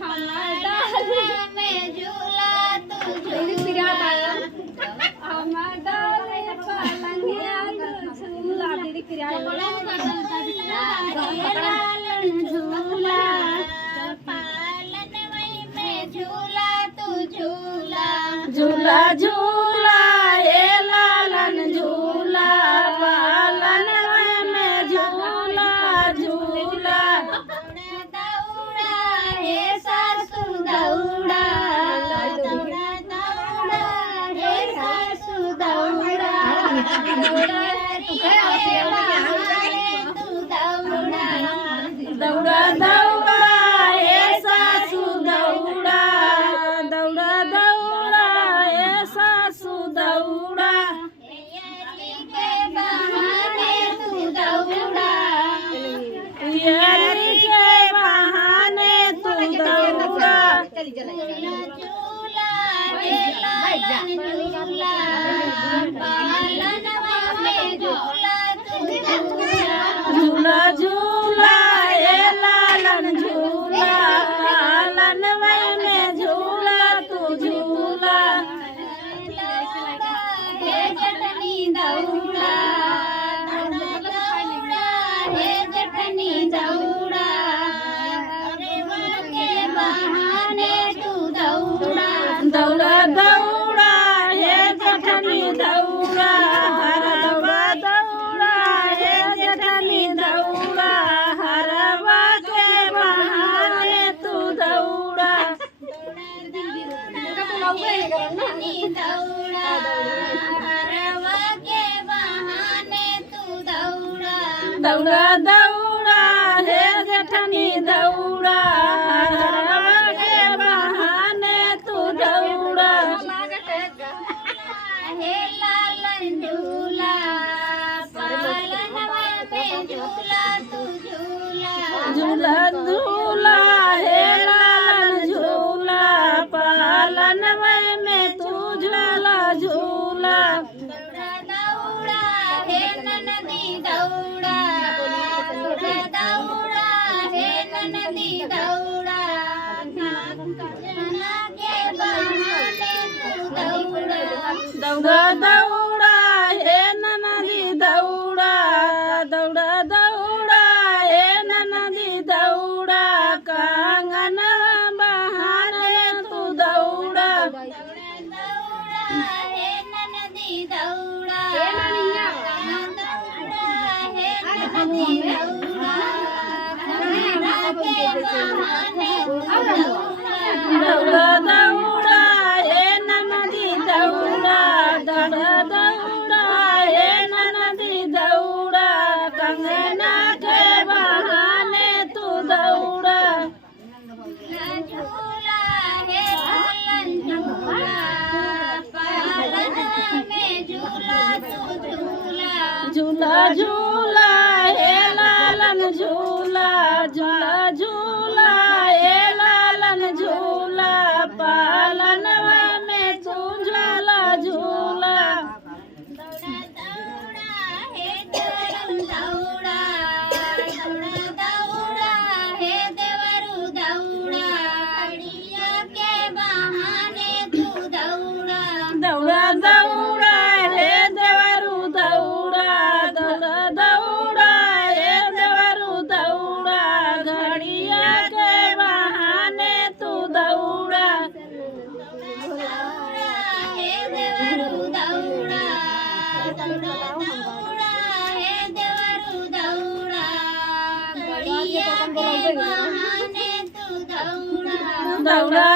हमर डाल में झूला तू झूला हमर डाल पलंगिया तू झूला दीदी क्रिया झूला पालन में झूला तू झूला झूला झूला हे लालन झूला पालन में झूला झूला दौड़ा हे सासू दौड़ा दौड़ा दौड़ा हे सासू दौड़ा दौड़ा दौड़ा हे सासू दौड़ा दौड़ा दौड़ा हे सासू दौड़ा के बहाने तू दौड़ा यारी के बहाने तू दौड़ा झूला झूला पालन में झूला झूला झूला हे लालन झूला पालन में झूला तू झूला हे जटनी दौड़ा हे जटनी दौड़ा के बहाने तू दौड़ा दौड़ा दौड़ा हे जटनी दौड़ा हरवा दौड़ा हे जटनी दौड़ा हरवा के बहाने तू दौड़ा दौड़ा हरवा के बहाने तू दौड़ा दौड़ा दौड़ा हे जटनी दौड़ा हरवा के बहाने तू दौड़ा हे लालन झूला पालन में झूला तू झूला झूला झूला हे लालन झूला पालन में तू झूला झूला दौड़ा हे ननदी दौड़ा दौड़ा हे ननदी दौड़ा के बहाने तू दौड़ा दौड़ा दौड़ा हे ननदी दौड़ा दौड़ा दौड़ा हे ननदी दौड़ा कांगन बहाने तू दौड़ा दौड़ा हे ननदी दौड़ा हे ननिया दौड़ा हे ननदी दौड़ा के बहाने दौड़ा दौड़ा हे ननदी दौड़ा दौड़ा दौड़ा हे ननदी दौड़ा कंगना के बहाने तू दौड़ा झूला हे लालन झूला पालन में झूला तू झूला झूला झूला हे लालन झूला झूला झूला हे लालन झूला पालन में तू झूला झूला दौड़ा हे देवरू दौड़ा दौड़ा दौड़ा हे देवरू दौड़ा अड़िया के बहाने तू दौड़ा दौड़ा दौड़ा हे देवरू दौड़ा दौड़ा दौड़ा हे देवरू दौड़ा घड़िया के बहाने तू दौड़ा हे देवरू दौड़ा दौड़ा दौड़ा हे देवरू दौड़ा घड़िया के बहाने तू दौड़ा दौड़ा